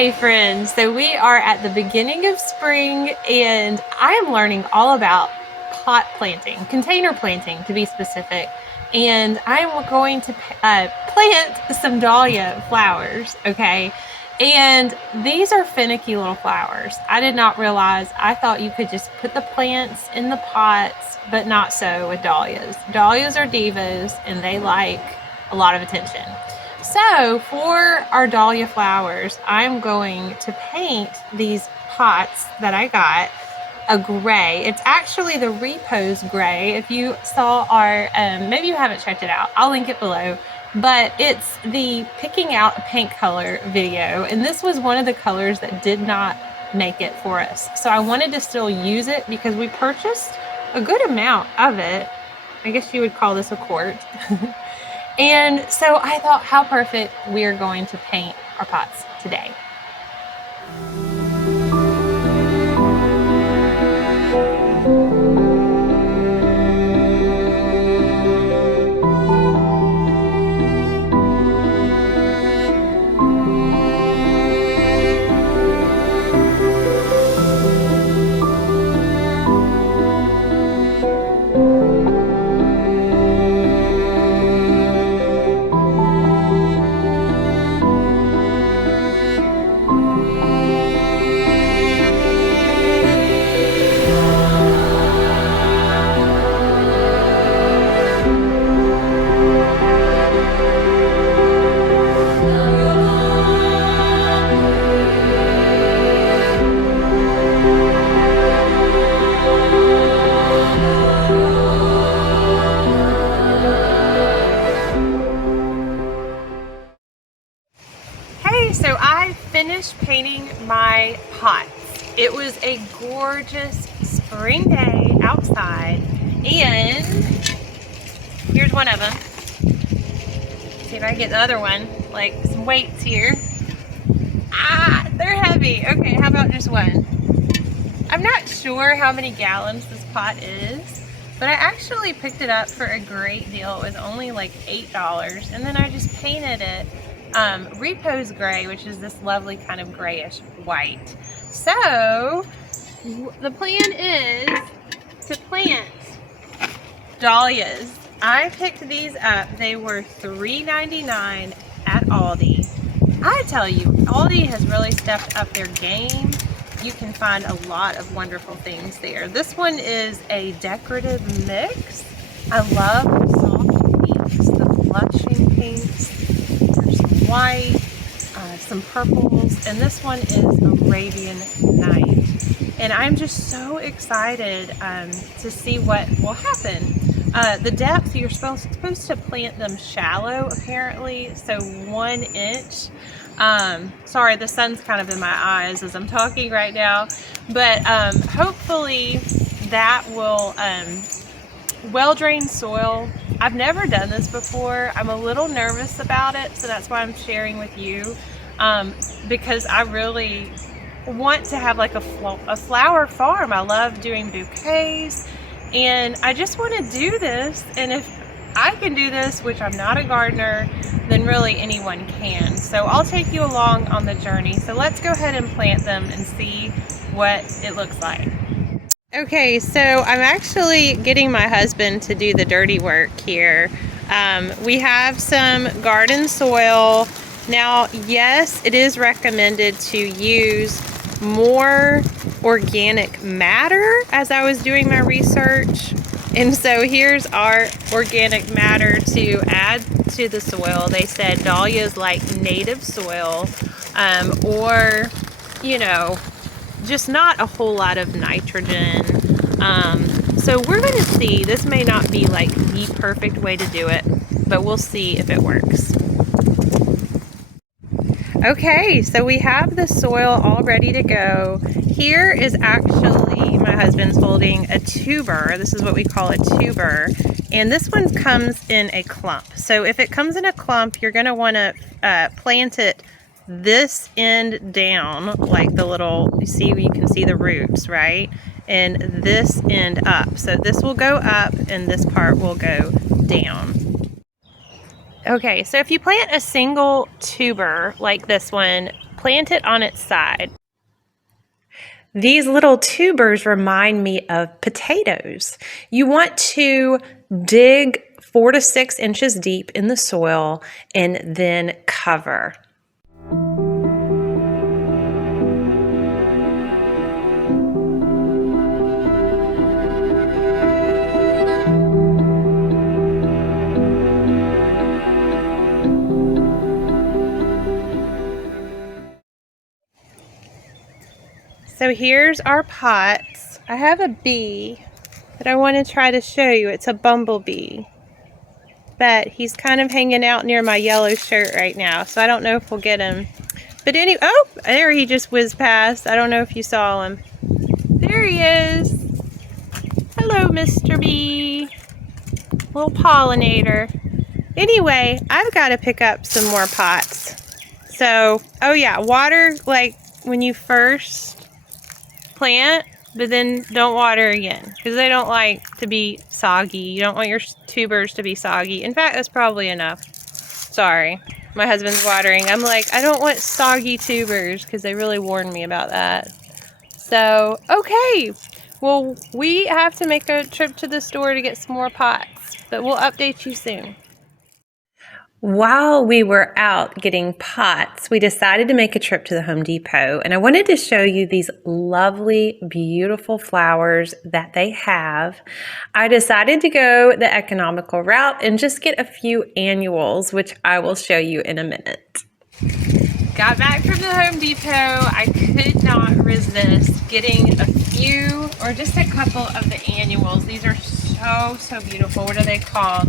Hey friends, so we are at the beginning of spring and I am learning all about pot planting, container planting to be specific, and I'm going to plant some dahlia flowers, okay? And these are finicky little flowers. I did not realize, I thought you could just put the plants in the pots, but not so with dahlias. Dahlias are divas and they like a lot of attention. So for our dahlia flowers, I'm going to paint these pots that I got a gray. It's actually the Repose gray. If you saw our, maybe you haven't checked it out, I'll link it below. But it's the picking out a paint color video. And this was one of the colors that did not make it for us. So I wanted to still use it because we purchased a good amount of it. I guess you would call this a quart. And so I thought, how perfect we are going to paint our pots today. So I finished painting my pots. It was a gorgeous spring day outside, and here's one of them. See if I can get the other one, like some weights here. Ah, they're heavy. Okay, how about just one? I'm not sure how many gallons this pot is, but I actually picked it up for a great deal. It was only like $8, and then I just painted it Repose gray, which is this lovely kind of grayish white. So the plan is to plant dahlias. I picked these up. They were $3.99 at Aldi. I tell you, Aldi has really stepped up their game. You can find a lot of wonderful things there. This one is a decorative mix. I love the soft pinks, the blushing pinks. There's some white, some purples, and this one is Arabian Night. And I'm just so excited to see what will happen. The depth, you're supposed to plant them shallow apparently, so 1 inch. Sorry, the sun's kind of in my eyes as I'm talking right now, but hopefully that will well-drained soil. I've never done this before. I'm a little nervous about it, so that's why I'm sharing with you, because I really want to have like a flower farm. I love doing bouquets, and I just want to do this, and if I can do this, which I'm not a gardener, then really anyone can. So I'll take you along on the journey. So let's go ahead and plant them and see what it looks like. Okay, so I'm actually getting my husband to do the dirty work here. We have some garden soil. Now, yes, it is recommended to use more organic matter as I was doing my research. And so here's our organic matter to add to the soil. They said dahlias like native soil, or, you know, just not a whole lot of nitrogen. So we're going to see. This may not be like the perfect way to do it, but we'll see if it works. Okay, so we have the soil all ready to go. Here is actually, my husband's holding a tuber. This is what we call a tuber. And this one comes in a clump. So if it comes in a clump, you're going to want to plant it this end down, like the little, you see, you can see the roots, right? And this end up. So this will go up and this part will go down. Okay, so if you plant a single tuber like this one, plant it on its side. These little tubers remind me of potatoes. You want to dig 4 to 6 inches deep in the soil and then cover. So here's our pots. I have a bee that I want to try to show you. It's a bumblebee. But he's kind of hanging out near my yellow shirt right now, so I don't know if we'll get him. But anyway, oh, there he just whizzed past. I don't know if you saw him. There he is. Hello, Mr. Bee. Little pollinator. Anyway, I've got to pick up some more pots. So, oh yeah, water like when you first plant, but then don't water again because they don't like to be soggy. You don't want your tubers to be soggy. In fact, that's probably enough. Sorry, my husband's watering. I'm like, I don't want soggy tubers because they really warned me about that. So, okay. Well, we have to make a trip to the store to get some more pots, but we'll update you soon. While we were out getting pots, we decided to make a trip to the Home Depot, and I wanted to show you these lovely, beautiful flowers that they have. I decided to go the economical route and just get a few annuals, which I will show you in a minute. Got back from the Home Depot. I could not resist getting a few or just a couple of the annuals. These are so beautiful. What are they called?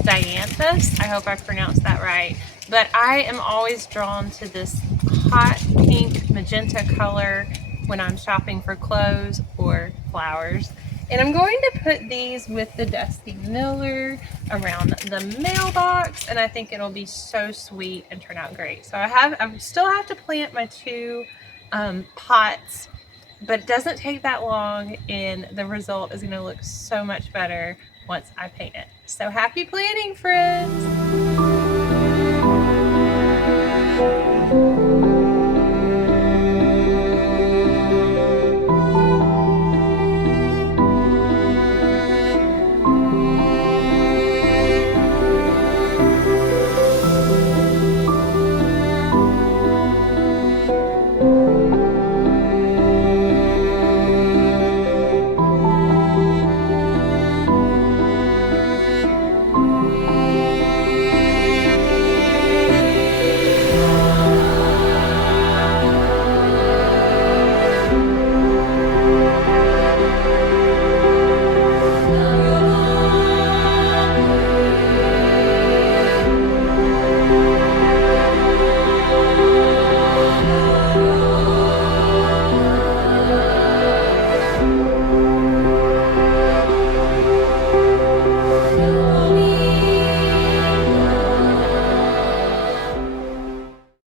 Dianthus. I hope I pronounced that right. But I am always drawn to this hot pink magenta color when I'm shopping for clothes or flowers. And I'm going to put these with the Dusty Miller around the mailbox, and I think it'll be so sweet and turn out great. So I still have to plant my 2 pots, but it doesn't take that long, and the result is going to look so much better once I paint it. So happy planting, friends!